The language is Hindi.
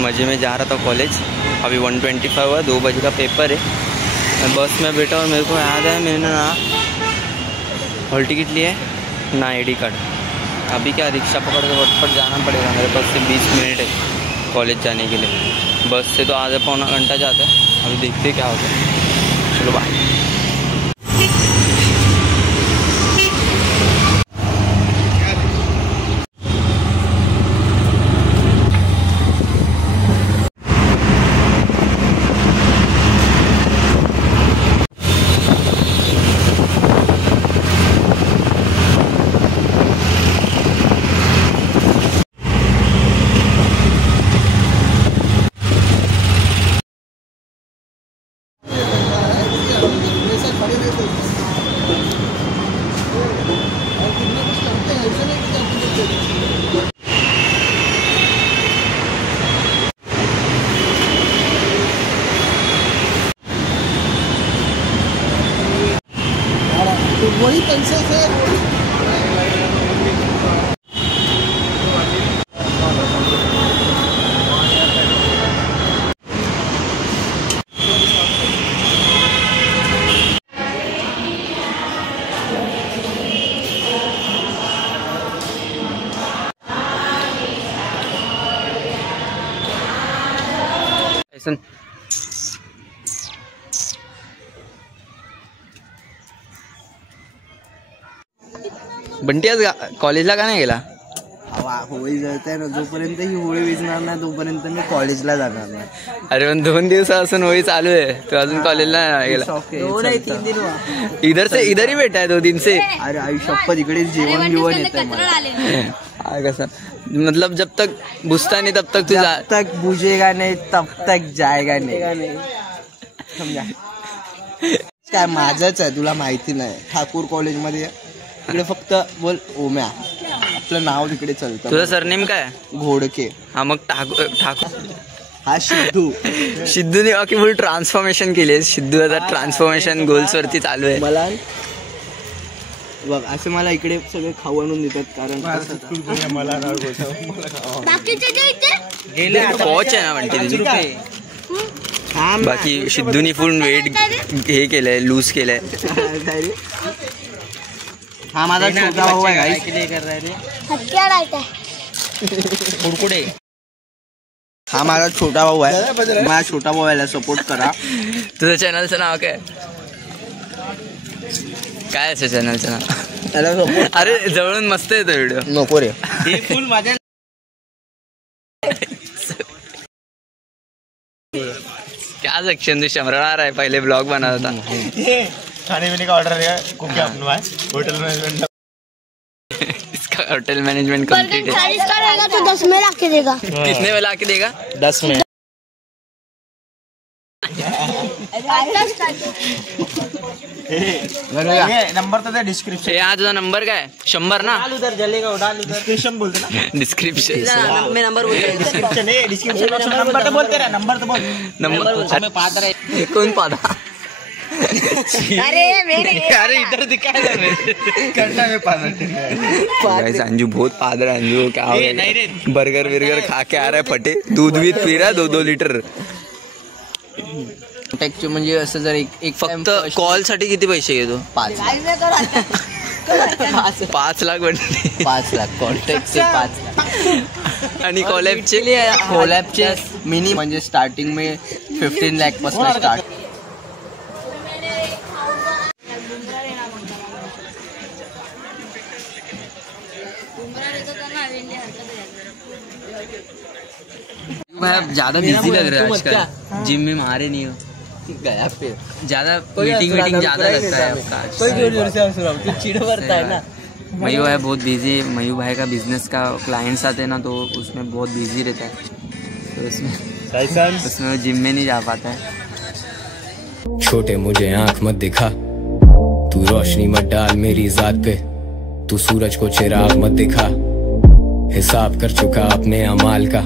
मज़े में जा रहा था कॉलेज। अभी 1:25 हुआ, 2 बजे का पेपर है। मैं बस में बैठा और मेरे को याद है मैंने ना हॉल टिकट लिया है ना ID कार्ड। अभी क्या रिक्शा पकड़ के वट जाना पड़ेगा। मेरे पास से 20 मिनट है कॉलेज जाने के लिए। बस से तो आधा पौना घंटा जाता है। अभी देखते क्या होता है। चलो बाय। वही पैसे से ऐसा बंटी आज कॉलेजला का नाही गेला? होळी जळते ना, जोपर्यंत ही होळी विजणार नाही तोपर्यंत मी कॉलेजला जाणार नाही. अरे पण 2 दिवसापासून होळी चालू आहे, तो अजून कॉलेजला नाही गेला. 2 नहीं 3 दिन हुआ. इधर से इधर ही बैठा है 2 दिन से. अरे आयुष्यप्पत इकडे जेवण बिवण येतंय मला. कैसा मतलब जब तक बुझता नहीं तब तक तू जब तक बुझेगा नहीं तब तक जाएगा नहीं. समजा काय माझंच आहे तुला माहिती नाही. ठाकूर कॉलेजमध्ये इकडे फक्त बोल ओम्या, आपलं नाव तिकडे चलतं. तुझं सरनेम काय? घोडके. हा मग ठाकूर हा सिद्धूने बाकी फुल ट्रान्सफॉर्मेशन केले. सिद्धू आता ट्रान्सफॉर्मेशन गोल्स वरती चालू आहे. मला बघ असं मला इकडे सगळे खाऊ आणून देतात कारण पॉच आहे ना म्हणते. बाकी सिद्धूनी फुल वेट हे केलंय, लूज केलंय. हा माझा छोटा भाऊ आहे. कुडकुडे हा माझा छोटा भाऊ आहे. माझ्या छोटा भावाला सपोर्ट करा. तुझं चॅनलचं नाव काय? काय असं चॅनलचं नाव? अरे जवळून मस्त येतो व्हिडिओ. नको रे. फुल माझ्या क्या सेक्शन शमरणार आहे. पहिले ब्लॉग बनवत होता. खाने पीने का ऑर्डर है होटल मैनेजमेंट. इसका होटल मैनेजमेंट कंप्लीट है. 40 का रहेगा तो 10 में ला के देगा. कितने में ला के देगा? 10 में. नंबर तो डिस्क्रिप्शन. हा तुझा नंबर काय? 100 ना. उधर जलेगा डाल. डिस्क्रिप्शन बोलते ना. डिस्क्रिप्शन मैं नंबर बोल डिस्क्रिप्शन है. डिस्क्रिप्शन नंबर तो बोलते रहा. नंबर तो बोल. नंबर मैं पादर है. कौन पादा? अरे मेरे अरे इधर दिखाया करना में पादर. अंजू बहुत पादर है. अंजू क्या हो गया? बर्गर विर्गर खा के आ रहा है फटे. दूध भी पी रहा है 2-2 लिटर. कॉन्टॅक्ट म्हणजे असं जर एक फक्त कॉल साठी किती पैसे घेतो? 5 लाख बनते. 5 लाख कॉन्टॅक्टचे 5 लाख. आणि कोलॅबचे मिनी म्हणजे स्टार्टिंग में 15 लाख पासून स्टार्ट. भाई ज्यादा बिजी लग रहा है आजकल. जिम में मारे नहीं हो गया पे ज्यादा. मीटिंग ज्यादा लगता है आपका. तू चिड़ भरता है ना. मयू है बहुत बिजी. मयू भाई का बिजनेस का क्लाइंट्स आते हैं ना तो उसमें बहुत बिजी रहता है. तो उसमें वो जिम में नहीं जा पाता है. छोटे मुझे आंख मत दिखा, तू रोशनी मत डाल मेरी जात पे. तू सूरज को चिराग मत दिखा, हिसाब कर चुका अपने अमाल का.